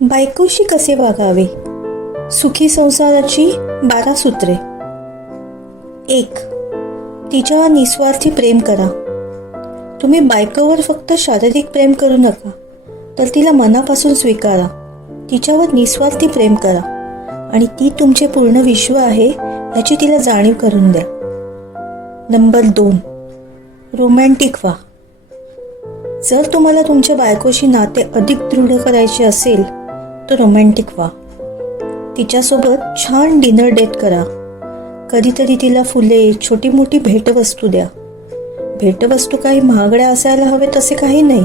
बायकोशी कसे वागावे? सुखी संसाराची बारा सूत्रे. एक तिच्यावर निस्वार्थी प्रेम करा. तुम्ही बायकोवर फक्त शारीरिक प्रेम करू नका तर तिला मनापासून स्वीकारा. तिच्यावर निस्वार्थी प्रेम करा आणि ती तुमचे पूर्ण विश्व आहे याची तिला जाणीव करून द्या. नंबर दोन रोमॅन्टिक व्हा. जर तुम्हाला तुमच्या बायकोशी नाते अधिक दृढ करायचे असेल तर रोमॅन्टिक व्हा. तिच्यासोबत छान डिनर डेट करा. कधीतरी तिला फुले छोटी मोठी भेटवस्तू द्या. भेटवस्तू काही महागड्या असायला हवे तसे काही नाही.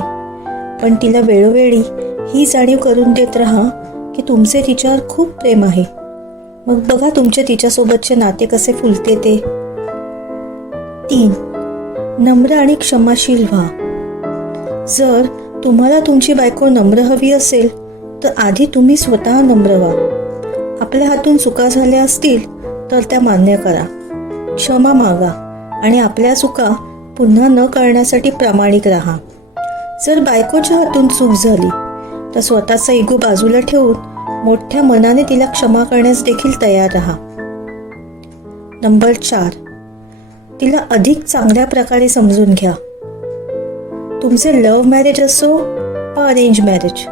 पण तिला वेळोवेळी ही जाणीव करून देत राहा की तुमचे तिच्यावर खूप प्रेम आहे. मग बघा तुमचे तिच्यासोबतचे नाते कसे फुलते ते. तीन नम्र आणि क्षमाशील व्हा. जर तुम्हाला तुमची बायको नम्र हवी असेल तर आधी तुम्ही स्वतः नम्र व्हा. आपल्या हातून चुका झाल्या असतील तर त्या मान्य करा. क्षमा मागा आणि आपल्या चुका पुन्हा न करण्यासाठी प्रामाणिक राहा. जर बायकोच्या हातून चूक झाली तर स्वतःचा इगो बाजूला ठेवून मोठ्या मनाने तिला क्षमा करण्यास देखील तयार राहा. नंबर चार. तिला अधिक चांगल्या प्रकारे समजून घ्या. तुमचे लव्ह मॅरेज असो वा अरेंज मॅरेज.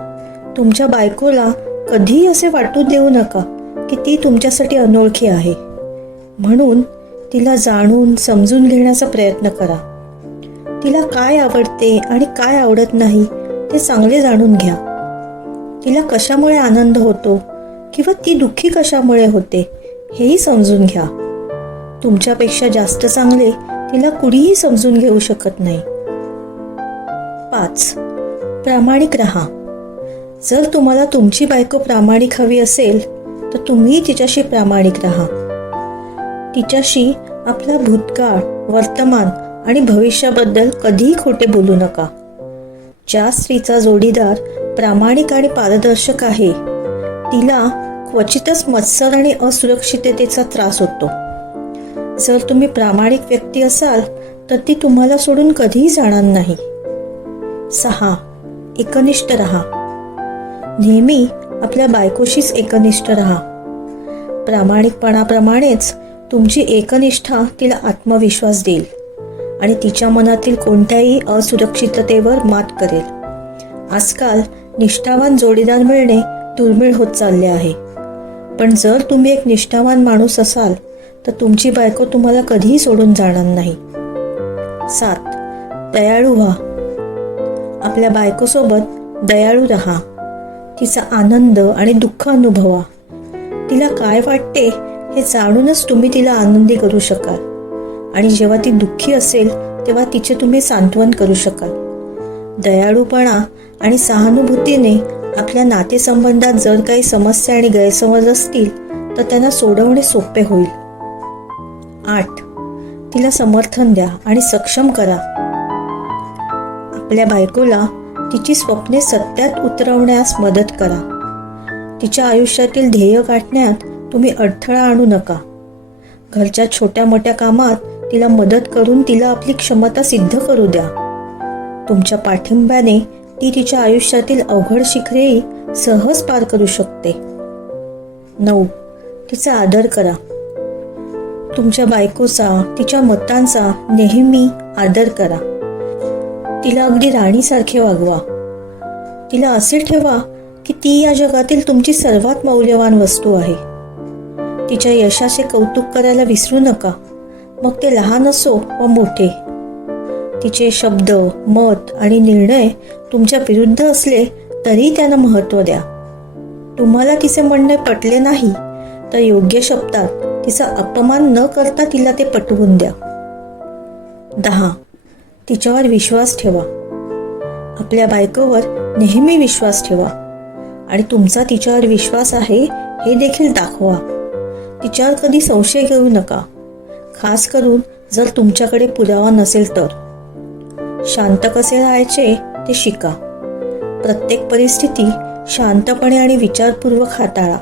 तुमच्या बायकोला कधीही असे वाटू देऊ नका की ती तुमच्यासाठी अनोळखी आहे. म्हणून तिला जाणून समजून घेण्याचा प्रयत्न करा. तिला काय आवडते आणि काय आवडत नाही ते चांगले जाणून घ्या. तिला कशामुळे आनंद होतो किंवा ती दुःखी कशामुळे होते हेही समजून घ्या. तुमच्यापेक्षा जास्त चांगले तिला कुणीही समजून घेऊ शकत नाही. पाच. प्रामाणिक राहा. जर तुम्हाला तुमची बायको प्रामाणिक हवी असेल तर तुम्ही तिच्याशी प्रामाणिक राहा. तिच्याशी आपला भूतकाळ वर्तमान आणि भविष्याबद्दल कधीही खोटे बोलू नका. ज्या स्त्रीचा जोडीदार प्रामाणिक आणि पारदर्शक आहे तिला क्वचितच मत्सर आणि असुरक्षिततेचा त्रास होतो. जर तुम्ही प्रामाणिक व्यक्ती असाल तर ती तुम्हाला सोडून कधीही जाणार नाही. सहा. एकनिष्ठ राहा. नेहमी आपल्या बायकोशीच एकनिष्ठ राहा. प्रामाणिकपणाप्रमाणेच तुमची एकनिष्ठा तिला आत्मविश्वास देईल आणि तिच्या मनातील कोणत्याही असुरक्षिततेवर मात करेल. आजकाल निष्ठावान जोडीदार मिळणे दुर्मिळ होत चालले आहे. पण जर तुम्ही एक निष्ठावान माणूस असाल तर तुमची बायको तुम्हाला कधीही सोडून जाणार नाही. सात दयाळू व्हा. आपल्या बायकोसोबत दयाळू राहा. तिचा आनंद आणि दुःख अनुभवा. तिला काय वाटते हे जाणूनच तुम्ही तिला आनंदी करू शकाल. आणि जेव्हा ती दुःखी असेल तेव्हा तिचे तुम्ही सांत्वन करू शकाल. दयाळूपणा आणि सहानुभूतीने आपल्या नातेसंबंधात जर काही समस्या आणि गैरसमज असतील तर त्यांना सोडवणे सोपे होईल. आठ. तिला समर्थन द्या आणि सक्षम करा. आपल्या बायकोला तिची स्वप्ने सत्यात उतरवण्यास मदत करा. तिच्या आयुष्यातील ध्येय गाठण्यात तुम्ही अडथळा आणू नका. घरच्या छोट्या मोठ्या कामात तिला मदत करून तिला आपली क्षमता सिद्ध करू द्या. तुमच्या पाठिंब्याने ती तिच्या आयुष्यातील अवघड शिखरेही सहज पार करू शकते. नऊ. तिचा आदर करा. तुमच्या बायकोचा तिच्या मतांचा नेहमी आदर करा. तिला अगदी राणीसारखे वागवा. तिला असे ठेवा की ती या जगातील तुमची सर्वात मौल्यवान वस्तू आहे. तिच्या यशाचे कौतुक करायला विसरू नका. मग ते लहान असो व मोठे. तिचे शब्द मत आणि निर्णय तुमच्या विरुद्ध असले तरी त्यांना महत्त्व द्या. तुम्हाला तिचे म्हणणे पटले नाही तर योग्य शब्दात तिचा अपमान न करता तिला ते पटवून द्या. दहा. तिच्यावर विश्वास ठेवा. आपल्या बायकोवर नेहमी विश्वास ठेवा. आणि तुमचा तिच्यावर विश्वास आहे हे देखील दाखवा. तिच्यावर कधी संशय घेऊ नका. खास करून जर तुमच्याकडे पुरावा नसेल तर. शांत कसे राहायचे ते शिका. प्रत्येक परिस्थिती शांतपणे आणि विचारपूर्वक हाताळा.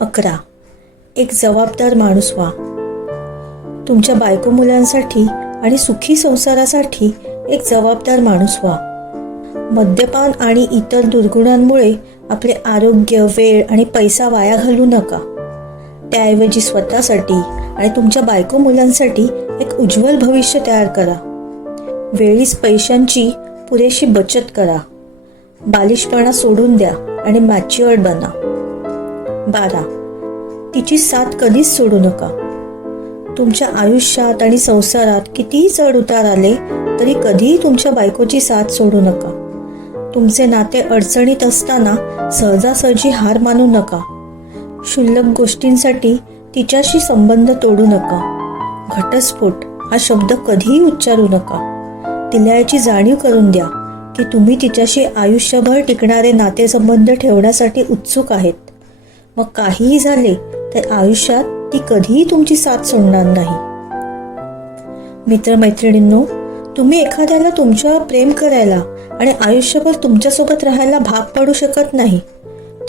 अकरा. एक जबाबदार माणूस व्हा. तुमच्या बायको मुलांसाठी आणि सुखी संसारासाठी एक जबाबदार माणूस व्हा. मद्यपान आणि इतर दुर्गुणांमुळे आपले आरोग्य वेळ आणि पैसा वाया घालू नका. त्याऐवजी स्वतःसाठी आणि तुमच्या बायको मुलांसाठी एक उज्ज्वल भविष्य तयार करा. वेळीच पैशांची पुरेशी बचत करा. बालिशपणा सोडून द्या आणि मॅच्युअर्ड बना. बारा. तिची साथ कधीच सोडू नका. तुमच्या आयुष्यात आणि संसारात कितीही चढ उतार आले तरी कधीही तुमच्या बायकोची साथ सोडू नका. तुमचे नाते अडचणीत असताना सहजासहजी हार मानू नका. क्षुल्लक गोष्टींसाठी तिच्याशी संबंध तोडू नका. घटस्फोट हा शब्द कधीही उच्चारू नका. तिला याची जाणीव करून द्या की तुम्ही तिच्याशी आयुष्यभर टिकणारे नातेसंबंध ठेवण्यासाठी उत्सुक आहेत. मग काहीही झाले तर आयुष्यात ती कधीही तुमची साथ सोडणार नाही. मित्रमैत्रिणींनो तुम्ही एखाद्याला तुमच्यावर प्रेम करायला आणि आयुष्यभर तुमच्यासोबत राहायला भाग पाडू शकत नाही.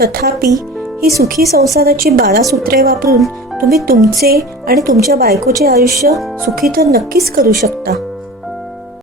तथापि ही सुखी संसाराची बारा सूत्रे वापरून तुम्ही तुमचे आणि तुमच्या बायकोचे आयुष्य सुखी तर नक्कीच करू शकता.